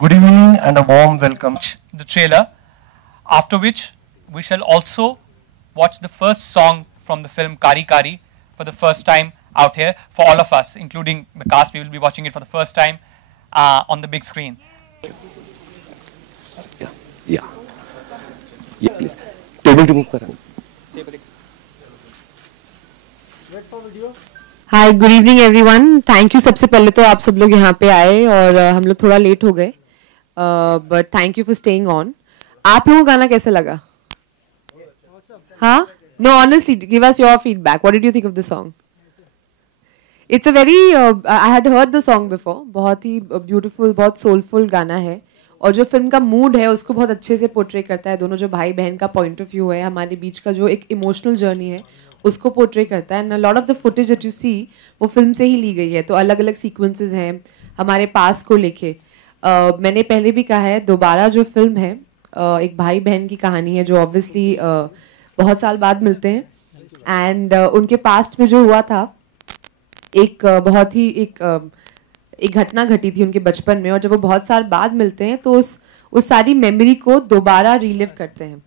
Good evening and a warm welcome to the trailer, after which we shall also watch the first song from the film Kari Kari for the first time out here for all of us, including the cast. We will be watching it for the first time on the big screen. Yeah, please. Table remove kara. Hi good evening everyone. Thank you. सबसे पहले तो आप सब लोग यहाँ पे आए और हम लोग थोड़ा लेट हो गए, but thank you for staying on. आप लोगों को गाना कैसे लगा? हाँ, know honestly give us your feedback. What did you think of the song? It's a very, I had heard the song before. बहुत ही ब्यूटीफुल, बहुत सोलफुल गाना है और जो फिल्म का मूड है उसको बहुत अच्छे से पोर्ट्रे करता है. दोनों जो भाई बहन का पॉइंट ऑफ व्यू है, हमारे बीच का जो एक इमोशनल जर्नी है उसको पोर्ट्रे करता है. And lot of the footage that you see वो फिल्म से ही ली गई है. तो अलग अलग सीक्वेंसेस हैं हमारे पास को लेके. मैंने पहले भी कहा है, दोबारा जो फिल्म है एक भाई बहन की कहानी है जो ऑब्वियसली बहुत साल बाद मिलते हैं. एंड उनके पास्ट में जो हुआ था एक बहुत ही एक घटना घटी थी उनके बचपन में, और जब वो बहुत साल बाद मिलते हैं तो उस सारी मेमोरी को दोबारा रीलिव करते हैं.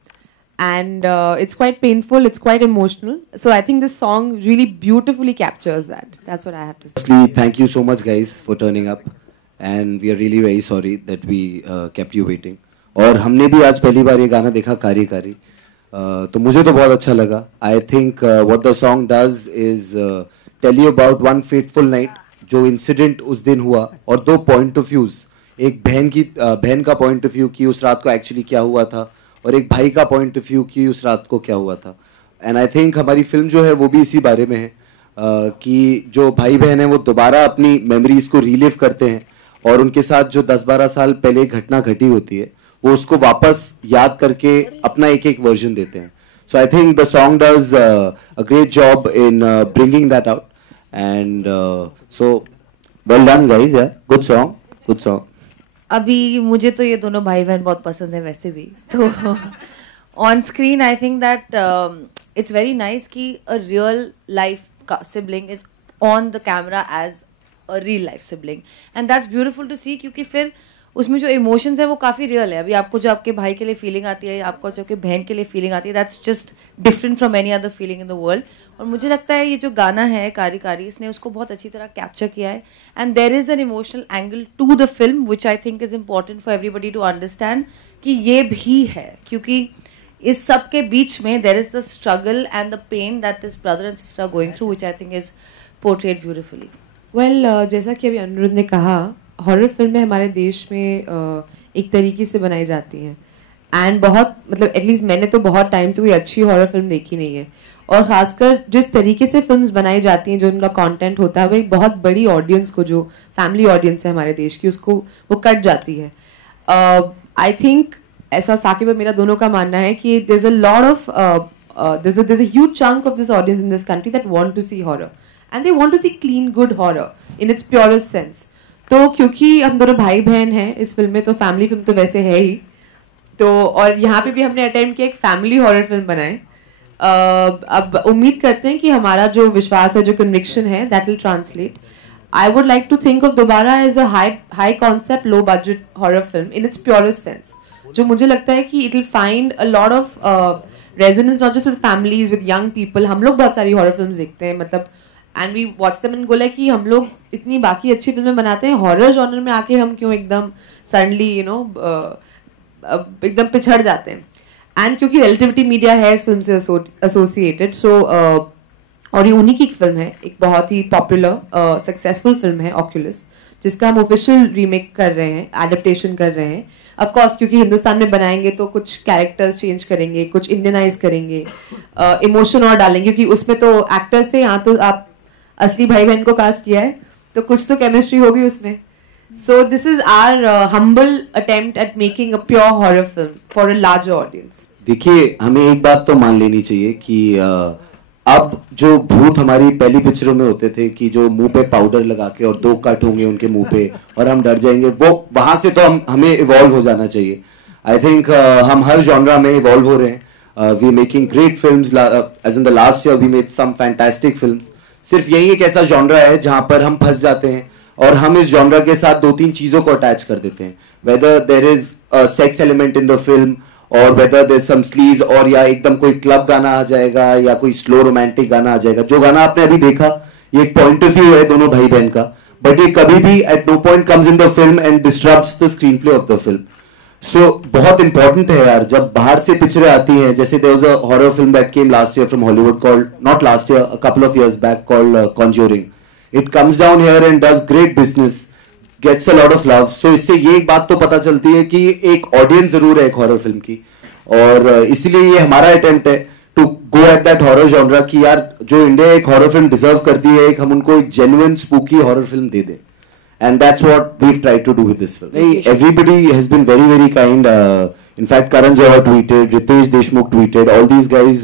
And it's quite painful, it's quite emotional. So I think this song really beautifully captures that. That's what I have to say. Firstly, thank you so much guys for turning up, and we are really very sorry that we kept you waiting. और हमने भी आज पहली बार ये गाना देखा कारी कारी, तो मुझे तो बहुत अच्छा लगा. I think what the song does is tell you about one fateful night, जो इंसिडेंट उस दिन हुआ, और दो पॉइंट ऑफ व्यूज. एक बहन का पॉइंट ऑफ व्यू कि उस रात को एक्चुअली क्या हुआ था, और एक भाई का पॉइंट ऑफ व्यू कि उस रात को क्या हुआ था. एंड आई थिंक हमारी फिल्म जो है वो भी इसी बारे में है कि जो भाई बहन है वो दोबारा अपनी मेमोरीज को रिलीव करते हैं, और उनके साथ जो 10-12 साल पहले एक घटना घटी होती है वो उसको वापस याद करके अपना एक एक वर्जन देते हैं. So I think the song does a great job in bringing that out, and so well done guys. Good song. अभी मुझे तो ये दोनों भाई बहन बहुत पसंद है वैसे भी, तो on screen I think that it's very nice कि अ रियल लाइफ का sibling is on the camera as a real life sibling, and that's beautiful to see, क्योंकि फिर उसमें जो इमोशंस है वो काफ़ी रियल है. अभी आपको जो आपके भाई के लिए फीलिंग आती है, आपको जो आपके बहन के लिए फीलिंग आती है, that's just different from any other feeling in the world. और मुझे लगता है ये जो गाना है कारी कारी, इसने उसको बहुत अच्छी तरह कैप्चर किया है. And there is an emotional angle to the film which I think is important for everybody to understand कि ये भी है, क्योंकि इस सब के बीच में there is the struggle and the pain that this brother and sister going through, which I think is portrayed beautifully. Well, जैसा कि अभी अनिरुद्ध ने कहा, हॉरर फिल्में हमारे देश में एक तरीके से बनाई जाती हैं. एंड बहुत, मतलब एटलीस्ट मैंने तो बहुत टाइम से कोई अच्छी हॉरर फिल्म देखी नहीं है. और ख़ासकर जिस तरीके से फिल्म्स बनाई जाती हैं, जो उनका कंटेंट होता है, वो एक बहुत बड़ी ऑडियंस को, जो फैमिली ऑडियंस है हमारे देश की, उसको वो कट जाती है. आई थिंक ऐसा साकिब और मेरा दोनों का मानना है कि there is a lot of there's a huge chunk of this audience in this country that want to see horror, and they want to see clean, good horror in its purest sense. तो क्योंकि हम दोनों भाई बहन हैं इस film में, तो फैमिली फिल्म तो वैसे है ही, तो और यहाँ पे भी हमने अटेम्प्ट किया एक फैमिली हॉरर फिल्म बनाए. अब उम्मीद करते हैं कि हमारा जो विश्वास है, जो कन्विक्शन है, that will translate. I would like to think of Dobaara as a high concept, low budget horror film in its purest sense, जो मुझे लगता है कि it will find a lot of resonance not just with families, with young people. हम लोग बहुत सारी horror films देखते हैं, मतलब and we watch them and go like कि हम लोग इतनी बाकी अच्छी फिल्में बनाते हैं, हॉरर जॉनर में आके हम क्यों एकदम सडनली एकदम पिछड़ जाते हैं. एंड क्योंकि रिलेटिविटी मीडिया है इस फिल्म से एसोसिएटेड, सो और ये उन्हीं की एक फिल्म है, एक बहुत ही पॉपुलर सक्सेसफुल फिल्म है ऑक्यूलस, जिसका हम ऑफिशियल रीमेक कर रहे हैं, एडेप्टेशन कर रहे हैं. ऑफ कोर्स क्योंकि हिंदुस्तान में बनाएंगे तो कुछ कैरेक्टर्स चेंज करेंगे, कुछ इंडियनाइज करेंगे, इमोशन और डालेंगे, क्योंकि उसमें तो एक्टर्स थे, यहाँ तो आप असली भाई बहन को कास्ट किया है, तो कुछ तो केमिस्ट्री होगी उसमें. So this is our humble attempt at making a pure horror film for a larger audience. देखिए, हमें एक बात तो मान लेनी चाहिए कि अब जो भूत हमारी पहली पिक्चरों में होते थे कि जो मुंह पे पाउडर लगा के और 2 कट होंगे उनके मुंह पे और हम डर जाएंगे, वो वहां से तो हमें इवॉल्व हो जाना चाहिए. आई थिंक हम हर जॉनरा में इवॉल्व हो रहे हैं. We are making great films, as in the last year we made some fantastic films. सिर्फ यही एक ऐसा जॉनरा है जहां पर हम फंस जाते हैं और हम इस जॉनरा के साथ 2-3 चीजों को अटैच कर देते हैं, whether there is a sex element in the film और वेदर देयर सम स्लीज, और या एकदम कोई क्लब गाना आ जाएगा या कोई स्लो रोमांटिक गाना आ जाएगा. जो गाना आपने अभी देखा ये एक पॉइंट ऑफ व्यू है दोनों भाई बहन का, बट ये कभी भी at no point comes in the film and disturbs the screenplay of the film. So बहुत इंपॉर्टेंट है यार, जब बाहर से पिक्चरें आती हैं, जैसे there was a horror film that came last year from Hollywood called, not last year, a couple of years back, called Conjuring. It comes down here and does great business, gets a lot of love. So इससे ये एक बात तो पता चलती है कि एक ऑडियंस जरूर है एक हॉरर फिल्म की, और इसीलिए ये हमारा अटेम्प्ट है to go at that horror genre कि यार जो इंडिया एक हॉरर फिल्म डिजर्व करती है, एक हम उनको एक जेन्युइन स्पूकी हॉरर फिल्म दे दें. And that's what we've tried to do with this film. Everybody has been very, very kind. In fact, Karan Johar tweeted, Ritesh Deshmukh tweeted, all these guys.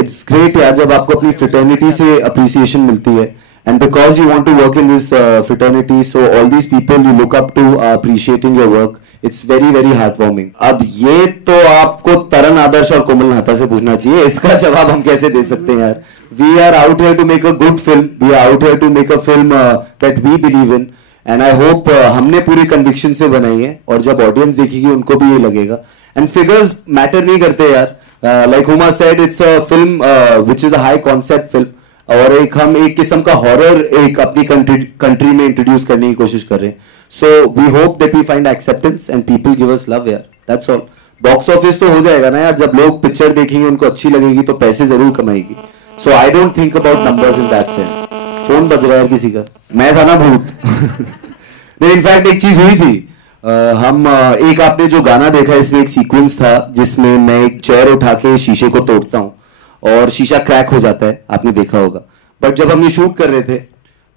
It's great यार जब आपको अपनी fraternity से appreciation मिलती है. And because you want to work in this fraternity, so all these people you look up to are appreciating your work. It's very, very heartwarming. अब ये तो आपको तरन आदर्श और कोमल नाहता से पूछना चाहिए, इसका जवाब हम कैसे दे सकते हैं यार. We are out here to make a good film. We are out here to make a film that we believe in. And I hope हमने पूरी conviction से बनाई है और जब audience देखेगी उनको भी ये लगेगा. And figures matter नहीं करते यार. Like Huma said, it's a film which is a high concept film. और हम एक किस्म का horror एक अपनी country में introduce करने की कोशिश कर रहे हैं. So we hope that we find acceptance and people give us love यार. That's all. Box office तो हो जाएगा ना यार, जब लोग पिक्चर देखेंगे उनको अच्छी लगेगी तो पैसे जरूर कमाएगी. So I don't think about numbers in that sense. Phone बज रहा है किसी का, मैं था ना भूत. नहीं, इनफैक्ट एक चीज हुई थी, हम एक आपने जो गाना देखा इसमें एक सीक्वेंस था जिसमें मैं एक चेयर उठा के शीशे को तोड़ता हूँ और शीशा क्रैक हो जाता है, आपने देखा होगा. बट जब हम ये शूट कर रहे थे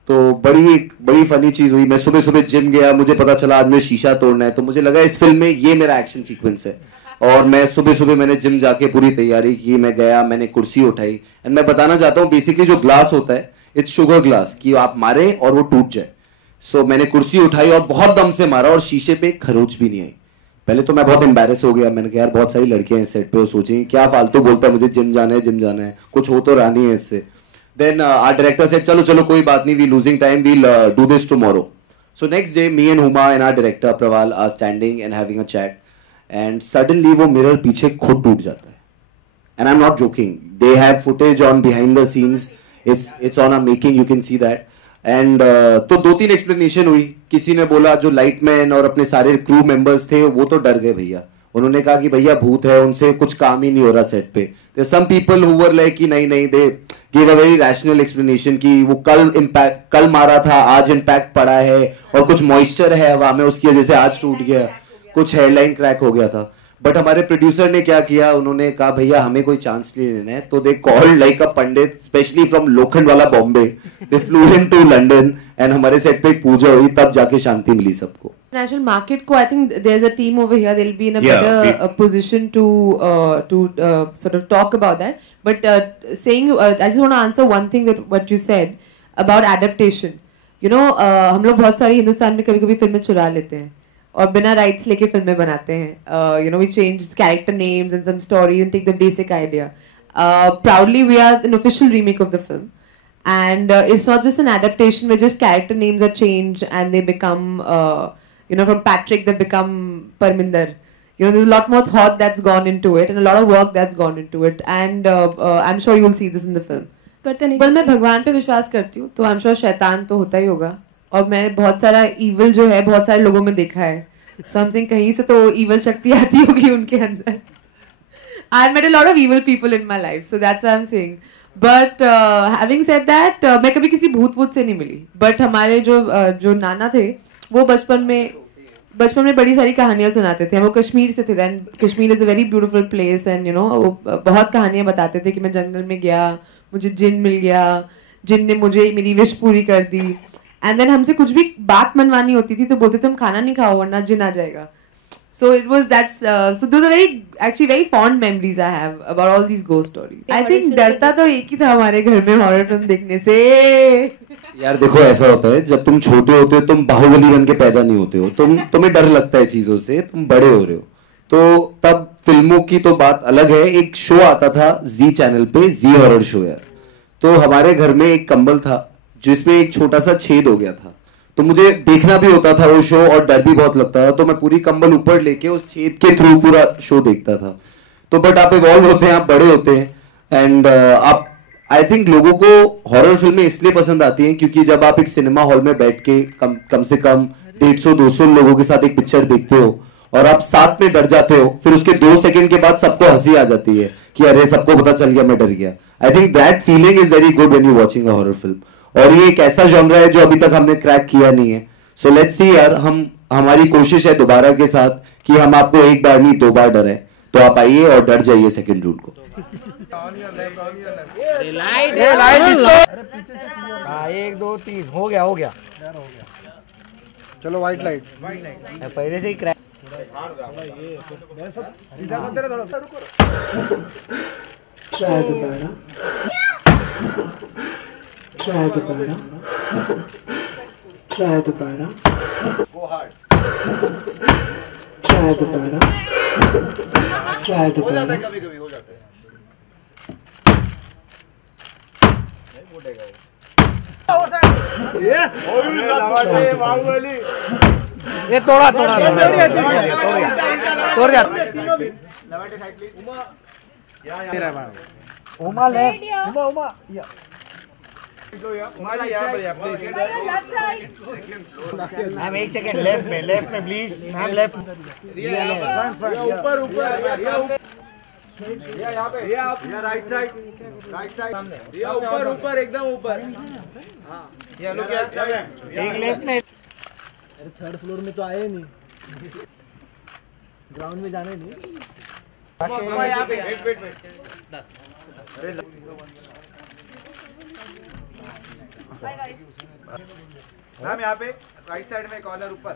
तो बड़ी फनी चीज हुई. मैं सुबह सुबह जिम गया, मुझे पता चला आज मैं शीशा तोड़ना है, तो मुझे लगा इस फिल्म में ये मेरा एक्शन सीक्वेंस है. और मैं सुबह सुबह मैंने जिम जाके पूरी तैयारी की, मैं गया, मैंने कुर्सी उठाई. एंड मैं बताना चाहता हूँ बेसिकली जो ग्लास होता है इट्स शुगर ग्लास, कि आप मारे और वो टूट जाए. सो मैंने कुर्सी उठाई और बहुत दम से मारा और शीशे पे खरोच भी नहीं आई. पहले तो मैं बहुत एम्बैरेस हो गया, मैंने कहा यार बहुत सारी लड़कियां हैं सेट पे, वो सोचेंगी क्या फालतू बोलता है, मुझे जिम जाना है, कुछ हो तो रहा नहीं है इससे. देन आवर डायरेक्टर सेड चलो कोई बात नहीं, we losing time, we'll do this tomorrow. So next day me and Huma and our director Prawaal are standing and having a chat, and suddenly वो मिरर पीछे खुद टूट जाता है. And I am not joking, they have footage on behind the scenes, it's on a making, you can see that. And तो 2-3 explanation हुई. किसी ने बोला, जो लाइटमैन और अपने सारे क्रू मेंबर्स थे वो तो डर गए भैया, उन्होंने कहा कि भैया भूत है, उनसे कुछ काम ही नहीं हो रहा सेट पे. Some people who were like कि नहीं, they give a very rational explanation कि वो कल मारा था, आज इम्पैक्ट पड़ा है और कुछ मॉइस्चर है हवा में, उसकी वजह से आज टूट गया, कुछ हेयरलाइन क्रैक हो गया था. बट हमारे प्रोड्यूसर ने क्या किया, उन्होंने कहा भैया हमें कोई चांस नहीं लेना है, तो they called like a pandit specially from Lokhandwala Bombay, they flew him to London and हमारे सेट पे एक पूजा हुई, तब जाके शांति मिली सबको. International market को I think there's a team over here, they'll be in a better position to sort of talk about that. But saying I just want to answer one thing that what you said about adaptation. You know, हम लोग बहुत सारी हिंदुस्तान में कभी-कभी फिल्में चुरा लेते हैं और बिना राइट्स लेके फिल्में बनाते हैं. You know, we change character names and some stories and take the basic idea. Proudly, we are an official remake of the film. And it's not just an adaptation where just character names are changed and they become, you know, from Patrick they become Parminder. You know, there's a lot more thought that's gone into it and a lot of work that's gone into it. And I'm sure you'll see this in the film. करते नहीं. पर मैं भगवान पे विश्वास करती हूँ, तो I'm sure शैतान तो होता ही होगा. और मैंने बहुत सारा evil जो है बहुत सारे लोगों में देखा है. So I'm saying कहीं से तो evil शक्ति आती होगी उनके अंदर. I've met a lot of evil people in my life, so that's why I'm saying. But having said that, मैं कभी किसी भूत से नहीं मिली. But हमारे जो नाना थे, वो बचपन में बड़ी सारी कहानियाँ सुनाते थे. वो कश्मीर से थे. Then Kashmir is a very beautiful place and you know वो बहुत कहानियाँ बताते थे कि मैं जंगल में गया, मुझे जिन मिल गया, जिन ने मुझे मेरी विश पूरी कर दी. And then हमसे कुछ भी बात मनवानी होती थी तो बोलते थे हम खाना नहीं खाओ वरना जिन आ जाएगा. So it was so those are very fond memories I have about all these ghost stories. I think डरता तो एक ही था हमारे घर में हॉरर फिल्म देखने से. यार देखो ऐसा होता है, जब तुम छोटे होते हो तुम बाहुबली बन के पैदा नहीं होते हो, तुम्हें डर लगता है चीजों से, तुम बड़े हो रहे हो, तो तब फिल्मों की तो बात अलग है. एक शो आता था जी चैनल पे, जी हॉरर शो यार, तो हमारे घर में एक कंबल था जिसमें एक छोटा सा छेद हो गया था, तो मुझे देखना भी होता था वो शो और डर भी बहुत लगता था, तो मैं पूरी कंबल ऊपर लेके उस छेद के थ्रू पूरा शो देखता था। तो बट आप इवॉल्व होते हैं, आप बड़े होते हैं एंड आप आई थिंक लोगों को हॉरर फिल्में इसलिए पसंद आती हैं क्योंकि जब आप एक सिनेमा हॉल में बैठ के कम से कम 150-200 लोगों के साथ एक पिक्चर देखते हो और आप साथ में डर जाते हो, फिर उसके 2 सेकंड के बाद सबको हंसी आ जाती है कि अरे सबको पता चल गया मैं डर गया। आई think that feeling is very good when you watching a horror film, और ये एक ऐसा जॉनरा है जो अभी तक हमने क्रैक किया नहीं है। सो लेट्स सी यार, हमारी कोशिश है दोबारा के साथ कि हम आपको एक बार नहीं 2 बार डराएं, तो आप आइए और डर जाइए 2 जून को। Light disco. 1 2 3 हो गया। चलो व्हाइट लाइट पहले से ही क्रैक। सीधा कर तेरा थोड़ा रुको। क्या दोबारा गो हार्ड। हो जाता है, कभी हो जाता है। ये तोड़ दिया। Uma left, Uma ma'am 1 second left में प्लीज मैम, लेफ्ट ऊपर यहाँ पे, आप राइट साइड सामने, ऊपर एकदम ऊपर। हाँ ये लोग एक लेफ्ट में। अरे 3rd फ्लोर में तो आए नहीं, ग्राउंड में जाने नहीं। यहाँ पे वेट मैम, यहाँ पे राइट साइड में कॉर्नर ऊपर।